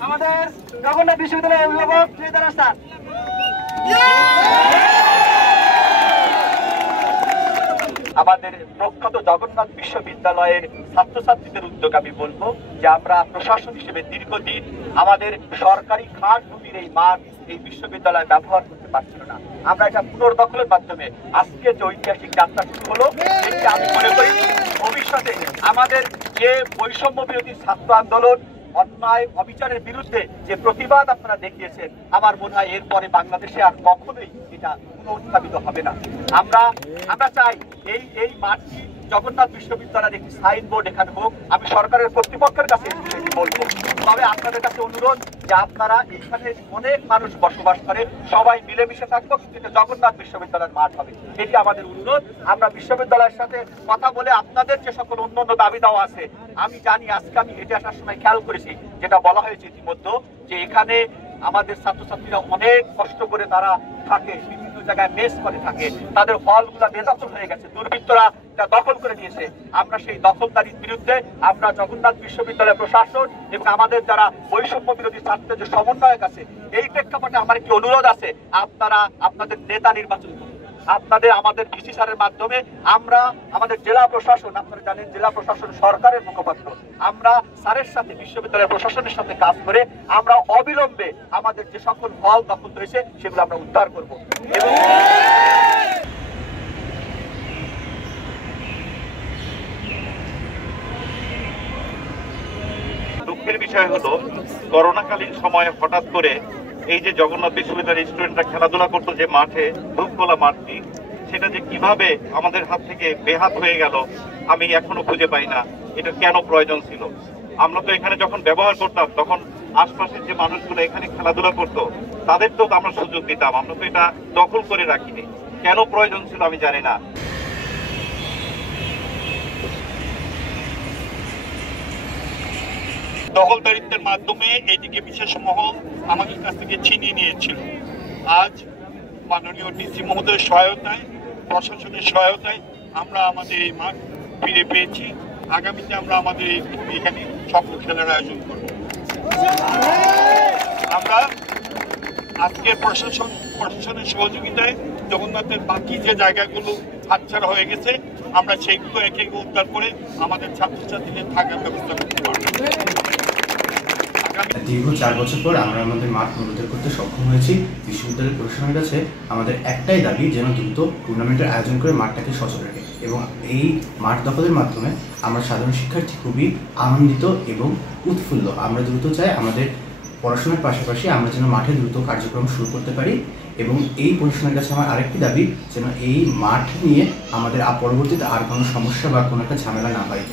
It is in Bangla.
আমাদের জগন্নাথ বিশ্ববিদ্যালয়ের অভিভাবক শ্রীধর স্যার। আমাদের প্রখ্যাত জগন্নাথ বিশ্ববিদ্যালয়ের ছাত্রছাত্রীদের উদ্যোগে আমি বলবো যে আমরা প্রশাসন হিসেবে দীর্ঘদিন আমাদের সরকারি খাস ভূমির এই মাঠ এই বিশ্ববিদ্যালয় ব্যবহার করতে পারছিল না। আমরা এটা পুনর্দখলের মাধ্যমে আজকে যে ঐতিহাসিক যাত্রা শুরু হলো, এটি আমি মনে করি ভবিষ্যতে আমাদের যে বৈষম্য বিরোধী ছাত্র আন্দোলন, অন্যায় অবিচারের বিরুদ্ধে যে প্রতিবাদ আপনারা দেখিয়েছেন, আমার মনে হয় এরপরে বাংলাদেশে আর কখনোই এটা পুনরুত্থাপিত হবে না। আমরা চাই এই মাঠটি জগন্নাথ বিশ্ববিদ্যালয়ের একটি সাইনবোর্ড এখানে হোক। আমি সরকারের কর্তৃপক্ষের কাছে বলবো, তবে আপনাদের কাছে অনুরোধ যে আপনারা এখানে অনেক মানুষ বসবাস করে, সবাই মিলেমিশে থাকবো, কিন্তু এটা জগন্নাথ বিশ্ববিদ্যালয়ের মাঠ হবে, এটি আমাদের অনুরোধ। আমরা বিশ্ববিদ্যালয়ের সাথে কথা বলে আপনাদের যে সকল অন্যান্য দাবি দেওয়া আছে, আমি জানি আজকে আমি হেঁটে আসার সময় খেয়াল করেছি, যেটা বলা হয়েছে ইতিমধ্যে, যে এখানে আমাদের ছাত্রছাত্রীরা অনেক কষ্ট করে তারা থাকে, বিভিন্ন জায়গায় মেস করে থাকে, তাদের হলগুলা বেদখল হয়ে গেছে, দুর্বৃত্তরা দখল করে নিয়েছে। আমরা সেই দখলদারির বিরুদ্ধে আমরা জগন্নাথ বিশ্ববিদ্যালয় প্রশাসন এবং আমাদের যারা বৈষম্য বিরোধী ছাত্রদের যে সমন্বয়ক আছে, এই প্রেক্ষাপটে আমার একটি অনুরোধ আছে, আপনারা আপনাদের নেতা নির্বাচন করুন। আপনাদের আমাদের ডিসি স্যারের মাধ্যমে আমরা আমাদের জেলা প্রশাসন, আপনারা জানেন জেলা প্রশাসন সরকারের মুখপাত্র, আমরা স্যারের সাথে বিশ্ববিদ্যালয়ের প্রশাসনের সাথে কাজ করে আমরা অবিলম্বে আমাদের যে সকল হল দখল হয়েছে সেগুলো আমরা উদ্ধার করব। এবং দুঃখের বিষয় হলো করোনাকালীন সময়ে হঠাৎ করে এই যে জগন্নাথ বিশ্ববিদ্যালয়ের স্টুডেন্টরা খেলাধুলা করতো যে মাঠে, ধূপখোলা মাঠটি, সেটা যে কিভাবে আমাদের হাত থেকে বেহাত হয়ে গেল আমি এখনো খুঁজে পাই না। এটা কেন প্রয়োজন ছিল? আমরা তো এখানে যখন ব্যবহার করতাম তখন আশপাশের যে মানুষগুলো এখানে খেলাধুলা করতো তাদের তো আমরা সুযোগ দিতাম, আমরা তো এটা দখল করে রাখিনি। কেন প্রয়োজন ছিল আমি জানি না। দখলদারিত্বের মাধ্যমে এটিকে বিশেষ মহল আমাদের কাছ থেকে ছিনিয়ে নিয়েছিল। আজ মাননীয় ডিসি মহোদয়ের সহায়তায়, প্রশাসনের সহায়তায় আমরা আমাদের এই মাঠ ফিরে পেয়েছি। আগামীতে আমরা আমাদের এখানে সকল খেলার আয়োজন করব। আমরা আজকে প্রশাসনের সহযোগিতায় জগন্নাথের বাকি যে জায়গাগুলো হাতছাড়া হয়ে গেছে, আমরা সেইগুলো একে একে উদ্ধার করে আমাদের ছাত্রছাত্রীদের থাকার ব্যবস্থা করতে পারব। দীর্ঘ 4 বছর পর আমরা আমাদের মাঠ পুনরুদ্ধার করতে সক্ষম হয়েছি। বিশ্ববিদ্যালয় প্রশাসনের কাছে আমাদের একটাই দাবি, যেন দ্রুত টুর্নামেন্টের আয়োজন করে মাঠটাকে সচল রাখে, এবং এই মাঠ দখলের মাধ্যমে আমরা সাধারণ শিক্ষার্থী খুবই আনন্দিত এবং উৎফুল্ল। আমরা দ্রুত চাই আমাদের পড়াশোনার পাশাপাশি আমরা যেন মাঠে দ্রুত কার্যক্রম শুরু করতে পারি, এবং এই প্রশাসনের কাছে আমার আরেকটি দাবি, যেন এই মাঠ নিয়ে আমাদের পরবর্তীতে আর কোনো সমস্যা বা কোনো একটা ঝামেলা না হয়।